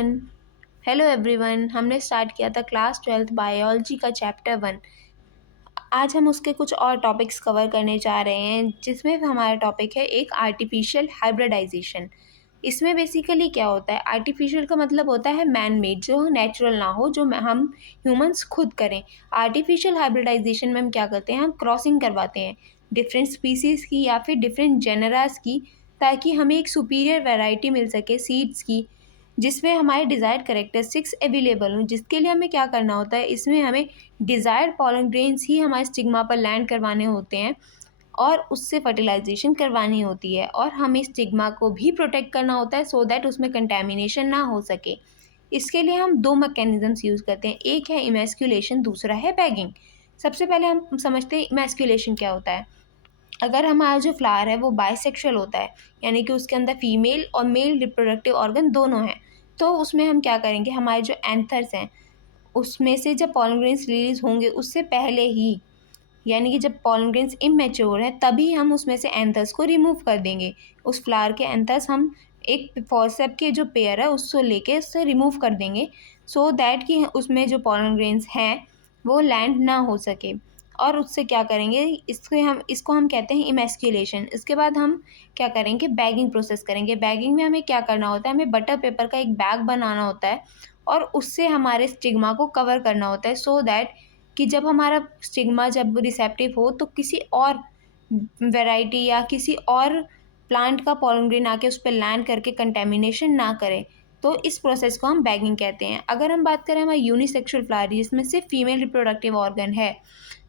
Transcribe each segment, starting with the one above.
Hello everyone. हमने start किया था क्लास 12th बायोलॉजी का चैप्टर 1। आज हम उसके कुछ और टॉपिक्स कवर करने जा रहे हैं, जिसमें हमारा टॉपिक है एक आर्टिफिशियल हाइब्रिडाइजेशन। इसमें बेसिकली क्या होता है, आर्टिफिशियल का मतलब होता है मैन मेड, जो नेचुरल ना हो, जो हम ह्यूमंस खुद करें। आर्टिफिशियल हाइब्रिडाइजेशन में हम क्या करते हैं, हम क्रॉसिंग करवाते हैं डिफरेंट स्पीसीज़ की या फिर डिफरेंट जेनरास की, ताकि हमें एक सुपीरियर वैरायटी मिल सके सीड्स की, जिसमें हमारे डिज़ायर्ड करेक्टरिस्टिक्स अवेलेबल हों। जिसके लिए हमें क्या करना होता है, इसमें हमें डिज़ायर्ड पॉलन ग्रेन्स ही हमारे स्टिग्मा पर लैंड करवाने होते हैं और उससे फर्टिलाइजेशन करवानी होती है, और हमें स्टिग्मा को भी प्रोटेक्ट करना होता है सो दैट उसमें कंटेमिनेशन ना हो सके। इसके लिए हम दो मैकेनिज़म्स यूज़ करते हैं, एक है इमैस्कुलेशन, दूसरा है बैगिंग। सबसे पहले हम समझते हैं इमैस्कुलेशन क्या होता है। अगर हमारा जो फ्लावर है वो बाइसेक्सुअल होता है, यानी कि उसके अंदर फीमेल और मेल रिप्रोडक्टिव ऑर्गन दोनों हैं, तो उसमें हम क्या करेंगे, हमारे जो एंथर्स हैं उसमें से जब पॉलन ग्रेन्स रिलीज होंगे उससे पहले ही, यानी कि जब पॉलन ग्रेन्स इमेच्योर हैं तभी हम उसमें से एंथर्स को रिमूव कर देंगे। उस फ्लावर के एंथर्स हम एक फॉरसेप के जो पेयर है उसको लेके उससे रिमूव कर देंगे, सो दैट कि उसमें जो पॉलन ग्रेन्स हैं वो लैंड ना हो सके। और उससे क्या करेंगे, इसको हम कहते हैं इमैस्कुलेशन। इसके बाद हम क्या करेंगे, बैगिंग प्रोसेस करेंगे। बैगिंग में हमें क्या करना होता है, हमें बटर पेपर का एक बैग बनाना होता है और उससे हमारे स्टिग्मा को कवर करना होता है, सो दैट कि जब हमारा स्टिग्मा जब रिसेप्टिव हो तो किसी और वैरायटी या किसी और प्लांट का पॉलन ग्रेन आके उस पर लैंड करके कंटेमिनेशन ना करे। तो इस प्रोसेस को हम बैगिंग कहते हैं। अगर हम बात करें हमारे यूनिसेक्सुअल फ्लावर जिसमें सिर्फ फीमेल रिप्रोडक्टिव ऑर्गन है,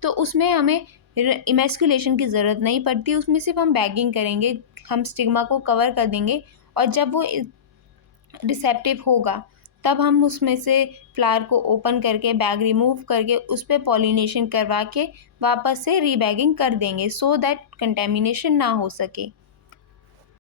तो उसमें हमें इमैस्कुलेशन की ज़रूरत नहीं पड़ती, उसमें सिर्फ हम बैगिंग करेंगे, हम स्टिग्मा को कवर कर देंगे और जब वो रिसेप्टिव होगा तब हम उसमें से फ्लावर को ओपन करके बैग रिमूव करके उस पर पॉलिनेशन करवा के वापस से रीबैगिंग कर देंगे, सो दैट कंटेमिनेशन ना हो सके।